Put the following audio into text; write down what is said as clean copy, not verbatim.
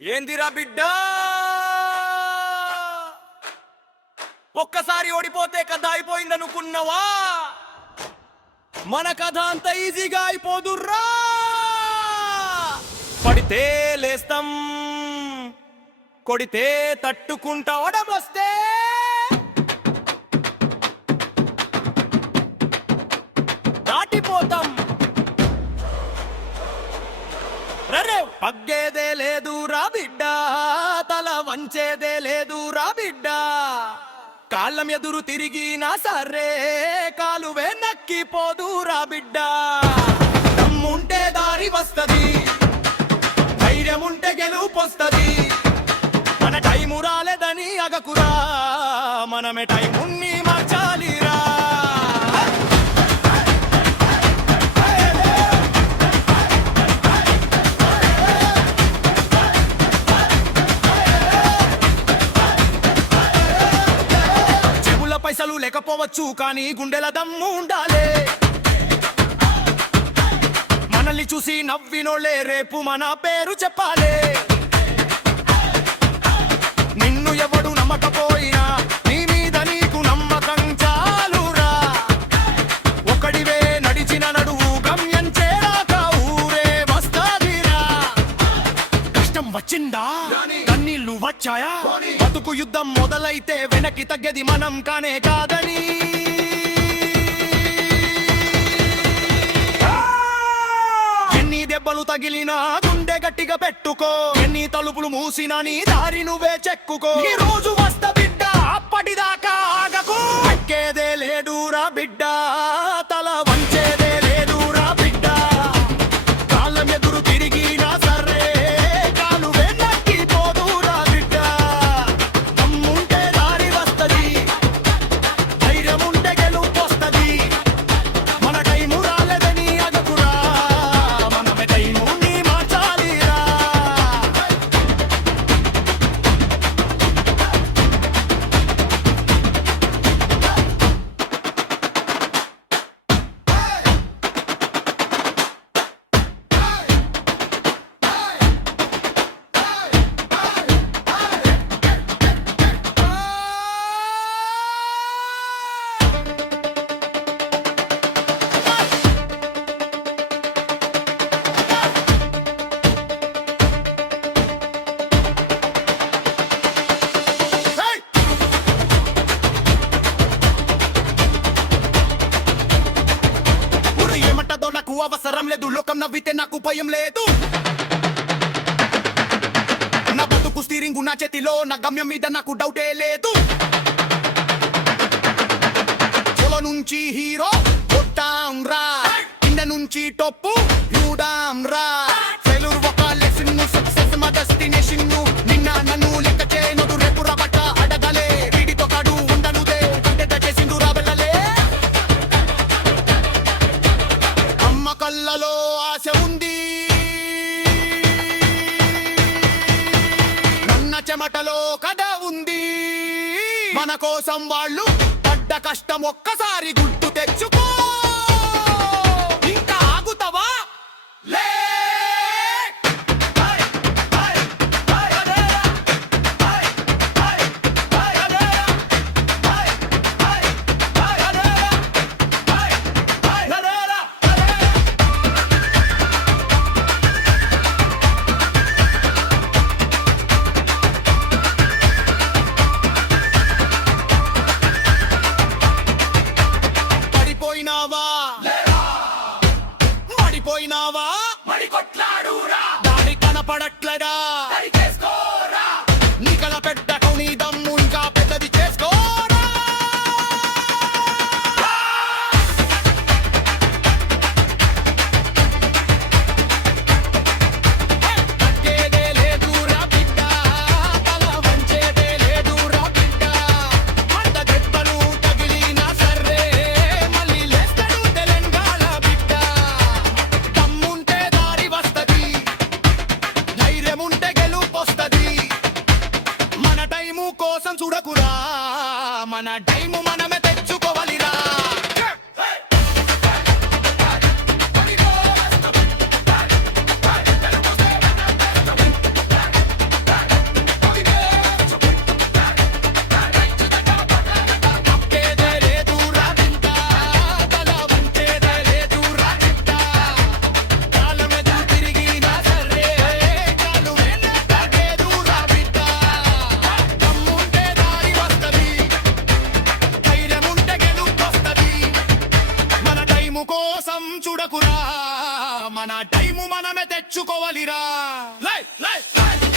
ఏందిరా బిడ్డ, ఒక్కసారి ఓడిపోతే కథ అయిపోయిందనుకున్నావా? మన కథ అంత ఈజీగా అయిపోదుర్రా. పడితే లేస్తాం, కొడితే తట్టుకుంటా, ఓడమొస్తే దాటిపోతాం. రరే పగ్గేదే లేదు రా బిడ్డ, తల వంచేదే లేదు రా బిడ్డ. కాళ్ళం ఎదురు తిరిగినా సరే కాలు వెనక్కిపోదు రా బిడ్డ. దమ్ముంటే దారి వస్తది, ధైర్యముంటే గెలుపొస్తది. మన టైము రాలేదని అగకురా, మనమే టైముని మార్చాలిరా. పైసలు లేకపోవచ్చు కానీ గుండెల దమ్ము ఉండాలే. మనల్ని చూసి నవ్వినోళ్ళే రేపు మన పేరు చెప్పాలే. నిన్ను ఎవడు నమ్మకపోయినా నీ మీద నీకు నమ్మకం చాలురా. ఒకడివే నడిచిన నడువు గమ్యం చేరాక ఊరే వస్తాదిరా. కష్టం వచ్చిందా, కన్నీళ్లు వచ్చాయా, బతుకు యుద్ధం మొదలైతే వెనక్కి తగ్గేది మనం కానే కాదని. ఎన్ని దెబ్బలు తగిలినా గుండె గట్టిగా పెట్టుకో, ఎన్ని తలుపులు మూసినా నీ దారి నువ్వే చెక్కుకో. ఈ రోజు వస్తా బిడ్డ, అప్పటిదాకా ఆగకు. ఎక్కేదే లేదురా బిడ్డ, తల వంచేదే లేదురా బిడ్డ. కాళ్ళం ఎదురు తిరిగినా సరే కాలు వెనక్కిపోదురా బిడ్డ. దమ్ముంటే దారి వస్తది, ధైర్యముంటే గెలుపొస్తది. మన టైము రాలేదని అగకురా, మనమే టైముని మార్చాలిరా. నాకు అవసరం లేదు, లోకం నవ్వితే నాకు భయం లేదు. నా బతుకు స్టీరింగ్ నా చేతిలో, నా గమ్యం మీద నాకు డౌటే లేదు. పొల నుంచి హీరో కొట్టాం రా, కింద నుంచి టొప్పు చూడాం రా. ఫెయిల్యూర్ ఒక లెసన్, సక్సెస్ మా డెస్టినేషన్. నిన్న నన్ను లెక్క చేయనోడు రేపు రబట్ట అడగలే. వీడితో కాడు ఉండనుదే అంటే దచేసిండు రాబెల్లలే. అమ్మ కళ్ళలో ఆశ ఉంది, నన్న చెమటలో కథ ఉంది. మన కోసం వాళ్ళు పడ్డ కష్టం ఒక్కసారి గుర్తు తెచ్చుకో. ఇంకా ఆగుతావా? లే మడిపోయినావా, మడి కొట్లాడురా. దాడి కనపడట్లేదా, నీ కళ పెట్టకు, నీ దమ్ము ఇంకా పెద్దది చేసుకోరా. తగ్గేదే లేదురా బిడ్డ, తల వంచేదే లేదురా బిడ్డ. అంత దెబ్బలు తగిలినా సరే మళ్ళీ లేస్తాడు తెలంగాణ బిడ్డ. దమ్ముంటే దారి వస్తది, ధైర్యముంటే గెలుపొస్తది. మన టైము కోసం చూడకురా, మన టైము మనమే తెచ్చుకోవాలిరా. చేయాలిరా. లై లై లై